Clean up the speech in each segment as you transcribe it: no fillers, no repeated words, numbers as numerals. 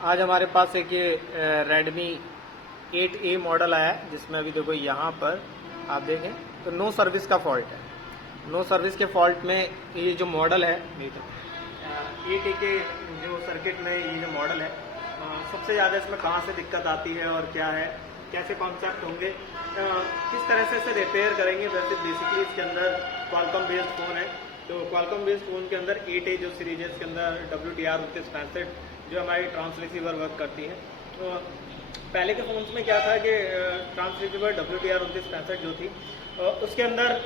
आज हमारे पास एक ये Redmi 8A मॉडल आया है, जिसमें अभी देखो यहाँ पर आप देखें तो नो सर्विस का फॉल्ट है। नो सर्विस के फॉल्ट में ये जो मॉडल है 8A के जो सर्किट में ये जो मॉडल है, सबसे ज़्यादा इसमें कहाँ से दिक्कत आती है और क्या है, कैसे कॉन्सेप्ट होंगे, किस तरह से इसे रिपेयर करेंगे। वैसे बेसिकली इसके अंदर क्वालकॉम बेस्ड फ़ोन है, तो क्वालकॉम बेस्ड फ़ोन के अंदर 8A जो सीरीज है इसके अंदर WTR 2965 जो हमारी ट्रांस रिसीवर वर्क करती है। तो पहले के फ़ोन्स में क्या था कि ट्रांस रिसीवर WTR 2965 जो थी उसके अंदर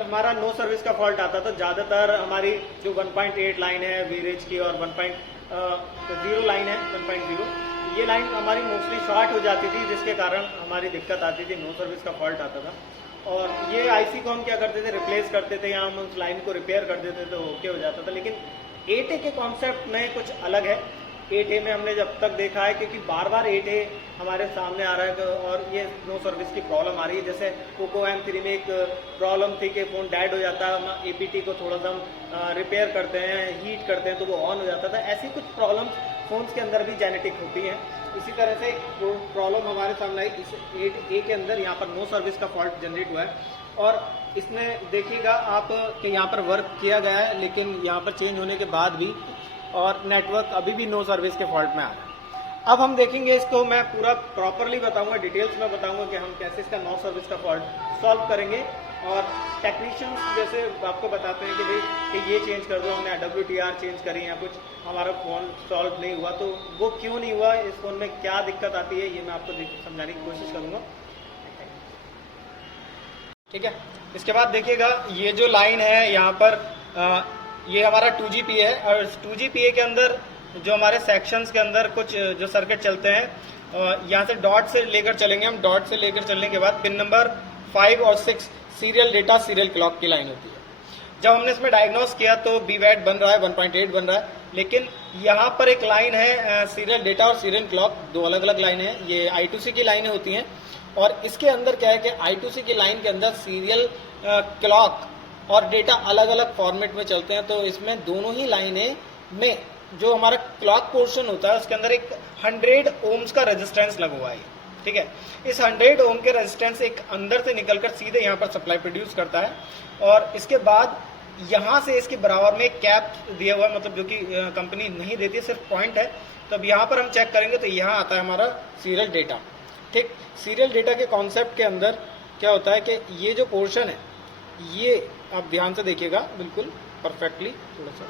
हमारा नो सर्विस का फॉल्ट आता था। ज़्यादातर हमारी जो 1.8 लाइन है वीरेज की और 1.0 लाइन है 1.0, ये लाइन हमारी मोस्टली शॉर्ट हो जाती थी, जिसके कारण हमारी दिक्कत आती थी, नो सर्विस का फॉल्ट आता था। और ये आईसी को हम क्या करते थे, रिप्लेस करते थे या हम उस लाइन को रिपेयर कर देते थे तो ओके हो जाता था। लेकिन 8A के कॉन्सेप्ट में कुछ अलग है। 8A में हमने जब तक देखा है, क्योंकि बार बार 8A हमारे सामने आ रहा है और ये नो सर्विस की प्रॉब्लम आ रही है। जैसे पोको M3 में एक प्रॉब्लम थी कि फ़ोन डेड हो जाता है, हम APT को थोड़ा सा हम रिपेयर करते हैं, हीट करते हैं तो वो ऑन हो जाता था। ऐसी कुछ प्रॉब्लम्स फ़ोन्स के अंदर भी जेनेटिक होती हैं। इसी तरह से एक प्रॉब्लम हमारे सामने आई इस 8A के अंदर, यहाँ पर नो सर्विस का फॉल्ट जनरेट हुआ है। और इसमें देखिएगा आप कि यहाँ पर वर्क किया गया है, लेकिन यहाँ पर चेंज होने के बाद भी और नेटवर्क अभी भी नो सर्विस के फॉल्ट में आ रहा है। अब हम देखेंगे इसको, मैं पूरा प्रॉपरली बताऊंगा, डिटेल्स में बताऊंगा कि हम कैसे इसका नो सर्विस का फॉल्ट सॉल्व करेंगे। और टेक्नीशियंस जैसे आपको बताते हैं कि भाई कि ये चेंज कर दो, हमने WTR चेंज करी या कुछ हमारा फ़ोन सॉल्व नहीं हुआ, तो वो क्यों नहीं हुआ, इस फ़ोन में क्या दिक्कत आती है, ये मैं आपको समझाने की कोशिश करूँगा। ठीक है, इसके बाद देखिएगा ये जो लाइन है यहाँ पर ये हमारा 2GPA है, और 2GPA के अंदर जो हमारे सेक्शंस के अंदर कुछ जो सर्किट चलते हैं, यहाँ से डॉट से लेकर चलेंगे हम। डॉट से लेकर चलने के बाद पिन नंबर 5 और 6 सीरियल डेटा सीरियल क्लॉक की लाइन होती है। जब हमने इसमें डायग्नोस किया तो BWAT बन रहा है, 1.8 बन रहा है, लेकिन यहाँ पर एक लाइन है सीरियल डेटा और सीरियल क्लॉक, दो अलग अलग लाइनें हैं। ये I2C की लाइनें होती हैं, और इसके अंदर क्या है कि I2C की लाइन के अंदर सीरियल क्लॉक और डेटा अलग अलग फॉर्मेट में चलते हैं। तो इसमें दोनों ही लाइनें में जो हमारा क्लॉक पोर्शन होता है उसके अंदर एक 100 ओम्स का रेजिस्टेंस लगा हुआ है। ठीक है, इस 100 ओम के रेजिस्टेंस एक अंदर से निकलकर सीधे यहाँ पर सप्लाई प्रोड्यूस करता है, और इसके बाद यहाँ से इसके बराबर में एक कैप दिया हुआ है, मतलब जो कि कंपनी नहीं देती, सिर्फ पॉइंट है। तो अब यहाँ पर हम चेक करेंगे तो यहाँ आता है हमारा सीरियल डेटा। ठीक, सीरियल डेटा के कॉन्सेप्ट के अंदर क्या होता है कि ये जो पोर्शन है, ये आप ध्यान से देखिएगा बिल्कुल परफेक्टली, थोड़ा सा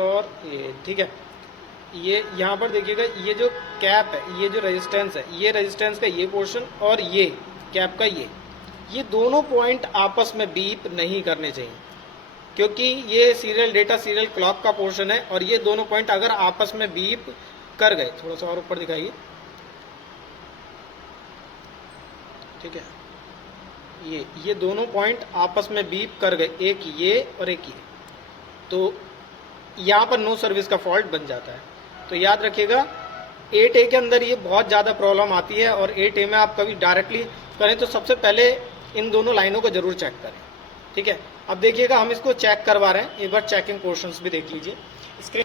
और ये, ठीक है, ये यहाँ पर देखिएगा, ये जो कैप है, ये जो रेजिस्टेंस है, ये रेजिस्टेंस का ये पोर्शन और ये कैप का ये दोनों पॉइंट आपस में बीप नहीं करने चाहिए, क्योंकि ये सीरियल डेटा सीरियल क्लॉक का पोर्शन है, और ये दोनों पॉइंट अगर आपस में बीप कर गए, थोड़ा सा और ऊपर दिखाइए, ठीक है, ये दोनों पॉइंट आपस में बीप कर गए, एक ये और एक ये, तो यहाँ पर नो सर्विस का फॉल्ट बन जाता है। तो याद रखिएगा 8A के अंदर ये बहुत ज़्यादा प्रॉब्लम आती है, और 8A में आप कभी डायरेक्टली करें तो सबसे पहले इन दोनों लाइनों को जरूर चेक करें। ठीक है, अब देखिएगा हम इसको चेक करवा रहे हैं, एक बार चेकिंग पोर्शंस भी देख लीजिए स्क्रीन।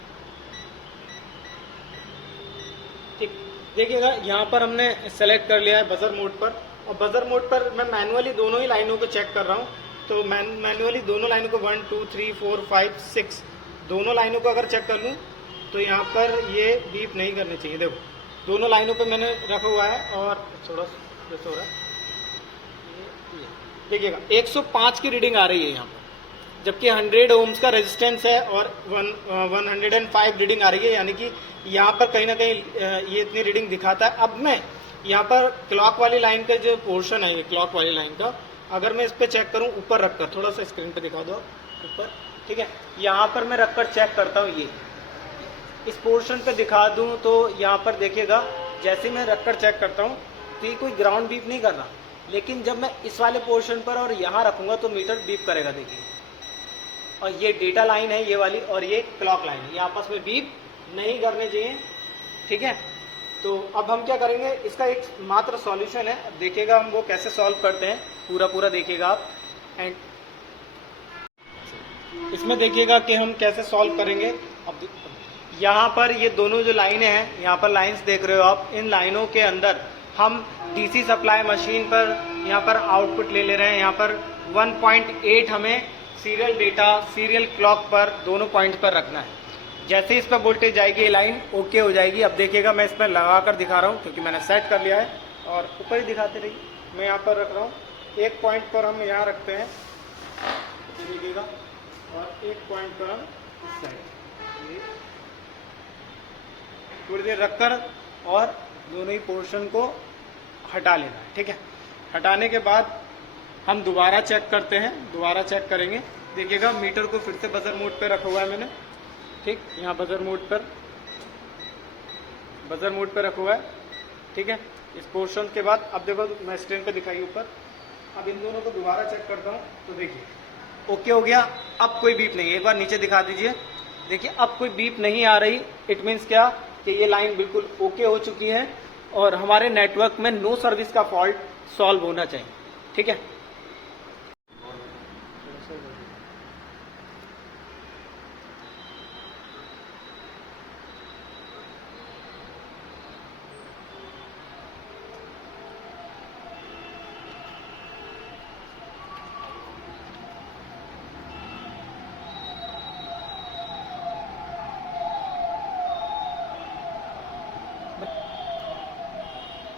ठीक, देखिएगा यहाँ पर हमने सेलेक्ट कर लिया है बजर मोड पर, और बजर मोड पर मैं मैनुअली दोनों ही लाइनों को चेक कर रहा हूँ। तो मैनुअली दोनों लाइनों को 1 2 3 4 5 6 दोनों लाइनों को अगर चेक कर लूँ तो यहाँ पर ये बीप नहीं करनी चाहिए। देखो दोनों लाइनों पे मैंने रखा हुआ है, और थोड़ा जैसे हो रहा है, देखिएगा 105 की रीडिंग आ रही है यहाँ पर, जबकि 100 ओम्स का रेजिस्टेंस है और 105 रीडिंग आ रही है, यानी कि यहाँ पर कहीं ना कहीं ये इतनी रीडिंग दिखाता है। अब मैं यहाँ पर क्लॉक वाली लाइन का जो पोर्शन है, ये क्लॉक वाली लाइन का, अगर मैं इस पर चेक करूँ ऊपर रखकर, थोड़ा सा स्क्रीन पे दिखा दो ऊपर, ठीक है, यहाँ पर मैं रखकर चेक करता हूँ, ये इस पोर्शन पे दिखा दूँ तो यहाँ पर देखिएगा जैसे मैं रखकर चेक करता हूँ तो ये कोई ग्राउंड बीप नहीं कर रहा, लेकिन जब मैं इस वाले पोर्शन पर और यहाँ रखूँगा तो मीटर बीप करेगा। देखिए, और ये डेटा लाइन है ये वाली, और ये क्लॉक लाइन है, ये आपस में बीप नहीं करने चाहिए। ठीक है, तो अब हम क्या करेंगे, इसका एक मात्र सॉल्यूशन है, देखिएगा हम वो कैसे सॉल्व करते हैं, पूरा देखिएगा आप। एंड इसमें देखिएगा कि हम कैसे सॉल्व करेंगे। अब यहाँ पर ये दोनों जो लाइनें हैं, यहाँ पर लाइंस देख रहे हो आप, इन लाइनों के अंदर हम डीसी सप्लाई मशीन पर यहाँ पर आउटपुट ले रहे हैं। यहाँ पर 1.8 हमें सीरियल डेटा सीरियल क्लॉक पर दोनों पॉइंट पर रखना है। जैसे इस पर वोल्टेज जाएगी ये लाइन ओके हो जाएगी। अब देखिएगा मैं इसमें लगा कर दिखा रहा हूँ क्योंकि मैंने सेट कर लिया है, और ऊपर ही दिखाते रहिए। मैं यहाँ पर रख रहा हूँ, एक पॉइंट पर हम यहाँ रखते हैं, देखिएगा, और एक पॉइंट पर हम थोड़ी देर रखकर और दोनों ही पोर्शन को हटा लेना है। ठीक है, हटाने के बाद हम दोबारा चेक करते हैं, दोबारा चेक करेंगे। देखिएगा मीटर को फिर से बजर मोड पे रखा हुआ है मैंने। ठीक, यहाँ बजर मोड पर रखा हुआ है। ठीक है, इस पोर्शन के बाद अब देखो मैं स्क्रीन पे दिखाई ऊपर। अब इन दोनों को दोबारा चेक करता हूँ तो देखिए ओके हो गया। अब कोई बीप नहीं है, एक बार नीचे दिखा दीजिए। देखिए अब कोई बीप नहीं आ रही। इट मीन्स क्या कि ये लाइन बिल्कुल ओके हो चुकी है और हमारे नेटवर्क में नो सर्विस का फॉल्ट सॉल्व होना चाहिए। ठीक है,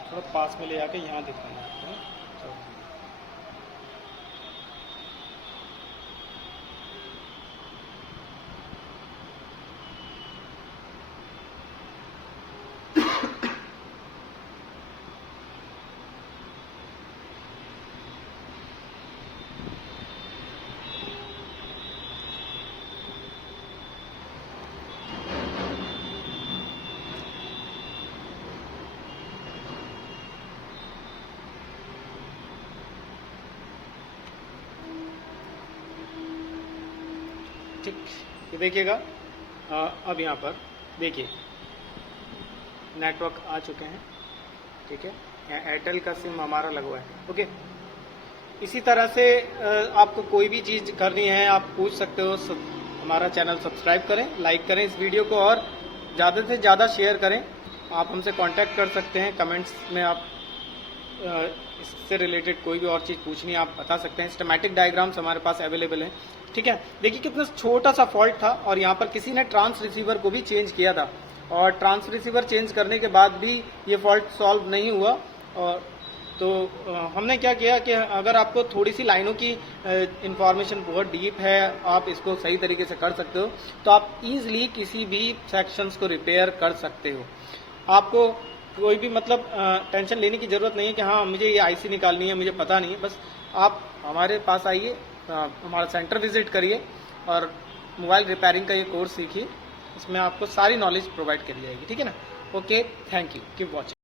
थोड़ा पास में ले आके यहाँ दिखाना है। ठीक, ये देखिएगा। अब यहाँ पर देखिए नेटवर्क आ चुके हैं। ठीक है, यहाँ एयरटेल का सिम हमारा लगा हुआ है। ओके, इसी तरह से आपको कोई भी चीज़ करनी है आप पूछ सकते हो। हमारा चैनल सब्सक्राइब करें, लाइक करें इस वीडियो को और ज़्यादा से ज़्यादा शेयर करें। आप हमसे कांटेक्ट कर सकते हैं, कमेंट्स में आप इससे रिलेटेड कोई भी और चीज़ पूछनी है आप बता सकते हैं। सिस्टमैटिक डायग्राम्स हमारे पास अवेलेबल हैं। ठीक है, देखिए कितना छोटा सा फॉल्ट था और यहाँ पर किसी ने ट्रांस रिसीवर को भी चेंज किया था और ट्रांस रिसीवर चेंज करने के बाद भी ये फॉल्ट सॉल्व नहीं हुआ। और तो हमने क्या किया कि अगर आपको थोड़ी सी लाइनों की इंफॉर्मेशन बहुत डीप है, आप इसको सही तरीके से कर सकते हो, तो आप इजीली किसी भी सेक्शंस को रिपेयर कर सकते हो। आपको कोई भी मतलब टेंशन लेने की जरूरत नहीं है कि हाँ मुझे ये आईसी निकालनी है, मुझे पता नहीं है। बस आप हमारे पास आइए, हमारा सेंटर विजिट करिए और मोबाइल रिपेयरिंग का ये कोर्स सीखिए। इसमें आपको सारी नॉलेज प्रोवाइड करी जाएगी। ठीक है ना। Okay, thank you, keep watching.